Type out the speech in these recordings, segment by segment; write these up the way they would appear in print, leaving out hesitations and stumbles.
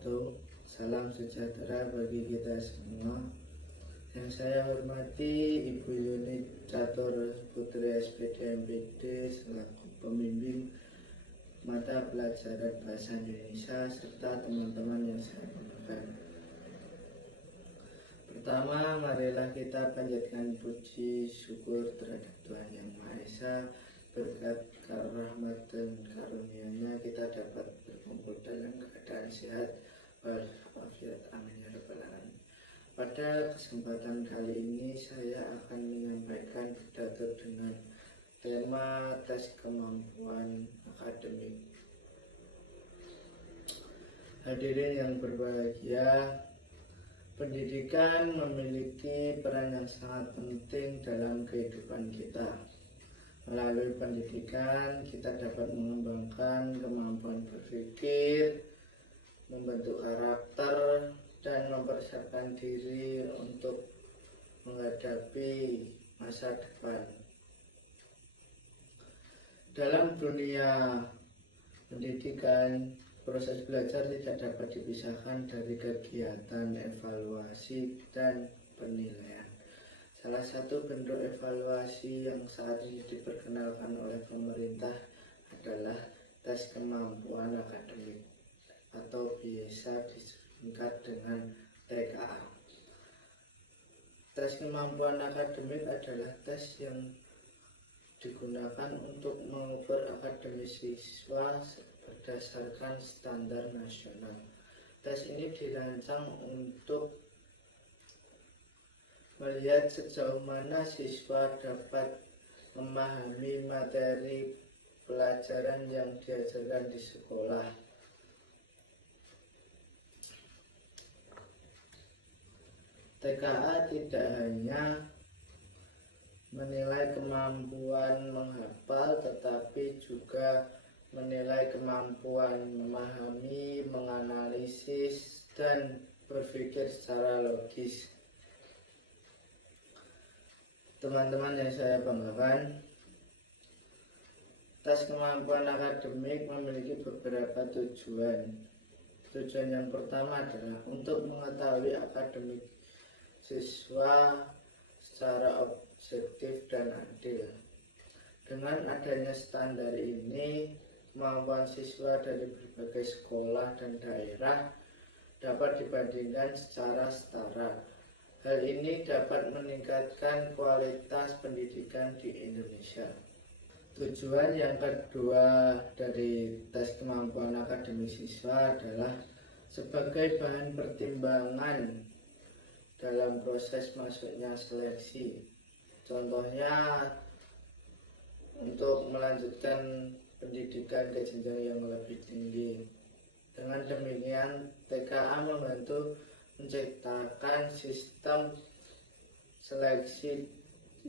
wabarakatuh. Salam sejahtera bagi kita semua. Yang saya hormati Ibu Yuni Catur Putri SPD MPD selaku pembimbing mata pelajaran Bahasa Indonesia serta teman-teman yang saya banggakan. Pertama, marilah kita panjatkan puji syukur terhadap Tuhan Yang Maha Esa. Berkat rahmat dan karunia-Nya kita dapat berkumpul dalam keadaan sehat walafiat. Amin ya rabbal alamin. Pada kesempatan kali ini saya akan menyampaikan pidato dengan tema tes kemampuan akademik. Hadirin yang berbahagia, pendidikan memiliki peran yang sangat penting dalam kehidupan kita. Melalui pendidikan, kita dapat mengembangkan kemampuan berpikir, membentuk karakter, dan mempersiapkan diri untuk menghadapi masa depan. Dalam dunia pendidikan, proses belajar tidak dapat dipisahkan dari kegiatan evaluasi dan penilaian. Salah satu bentuk evaluasi yang saat ini diperkenalkan oleh pemerintah adalah tes kemampuan akademik atau biasa disingkat dengan TKA. Tes kemampuan akademik adalah tes yang digunakan untuk mengukur akademis siswa berdasarkan standar nasional. Tes ini dirancang untuk melihat sejauh mana siswa dapat memahami materi pelajaran yang diajarkan di sekolah. TKA tidak hanya menilai kemampuan menghafal, tetapi juga menilai kemampuan memahami, menganalisis, dan berpikir secara logis. Teman-teman yang saya banggakan, tes kemampuan akademik memiliki beberapa tujuan. Tujuan yang pertama adalah untuk mengetahui akademik siswa secara objektif dan adil. Dengan adanya standar ini, kemampuan siswa dari berbagai sekolah dan daerah dapat dibandingkan secara setara. Hal ini dapat meningkatkan kualitas pendidikan di Indonesia. Tujuan yang kedua dari tes kemampuan akademik siswa adalah sebagai bahan pertimbangan dalam proses masuknya seleksi. Contohnya, untuk melanjutkan pendidikan ke jenjang yang lebih tinggi. Dengan demikian, TKA membantu menciptakan sistem seleksi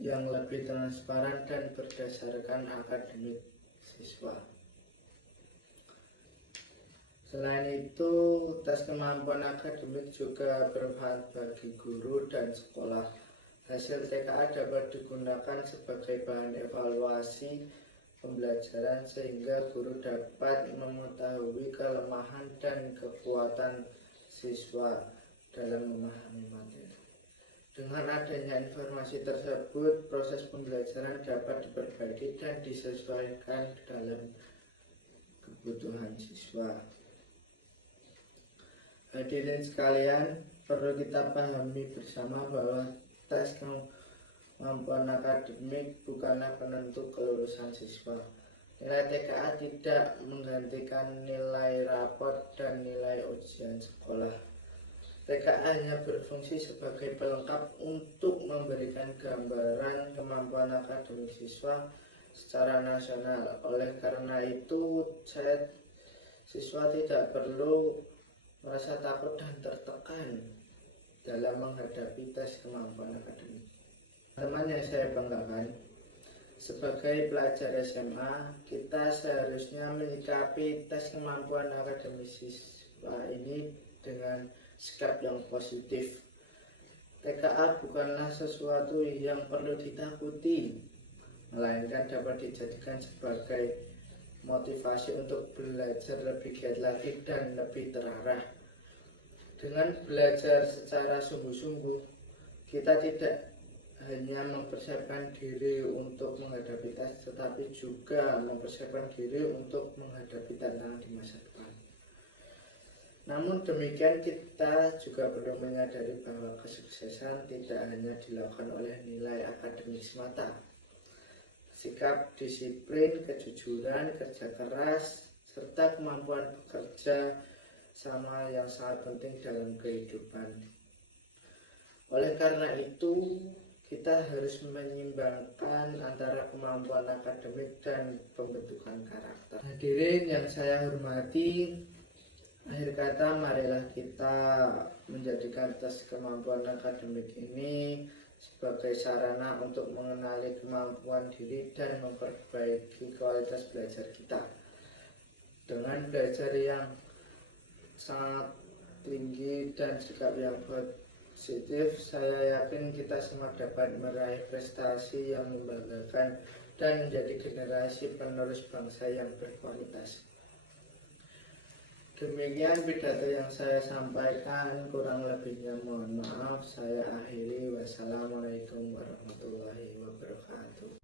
yang lebih transparan dan berdasarkan akademik siswa. Selain itu, tes kemampuan akademik juga bermanfaat bagi guru dan sekolah. Hasil TKA dapat digunakan sebagai bahan evaluasi pembelajaran sehingga guru dapat mengetahui kelemahan dan kekuatan siswa dalam memahami materi. Dengan adanya informasi tersebut, proses pembelajaran dapat diperbaiki dan disesuaikan dalam kebutuhan siswa. Hadirin sekalian, perlu kita pahami bersama bahwa tes kemampuan akademik bukanlah penentu kelulusan siswa. Nilai TKA tidak menggantikan nilai rapor dan nilai ujian sekolah. TKA hanya berfungsi sebagai pelengkap untuk memberikan gambaran kemampuan akademik siswa secara nasional. Oleh karena itu, siswa tidak perlu merasa takut dan tertekan dalam menghadapi tes kemampuan akademik. Teman yang saya banggakan, sebagai pelajar SMA, kita seharusnya menyikapi tes kemampuan akademik siswa ini dengan sikap yang positif. TKA bukanlah sesuatu yang perlu ditakuti, melainkan dapat dijadikan sebagai motivasi untuk belajar lebih giat lagi dan lebih terarah. Dengan belajar secara sungguh-sungguh, kita tidak hanya mempersiapkan diri untuk menghadapi tes, tetapi juga mempersiapkan diri untuk menghadapi tantangan di masa depan. Namun demikian, kita juga perlu menyadari bahwa kesuksesan tidak hanya dilakukan oleh nilai akademik semata. Sikap disiplin, kejujuran, kerja keras, serta kemampuan bekerja sama yang sangat penting dalam kehidupan. Oleh karena itu, kita harus menyeimbangkan antara kemampuan akademik dan pembentukan karakter. Hadirin yang saya hormati, akhir kata marilah kita menjadikan tes kemampuan akademik ini sebagai sarana untuk mengenali kemampuan diri dan memperbaiki kualitas belajar kita. Dengan belajar yang sangat tinggi dan sikap yang positif, saya yakin kita semua dapat meraih prestasi yang membanggakan dan menjadi generasi penerus bangsa yang berkualitas. Demikian pidato yang saya sampaikan, kurang lebihnya mohon maaf. Saya akhiri. Wassalamualaikum warahmatullahi wabarakatuh.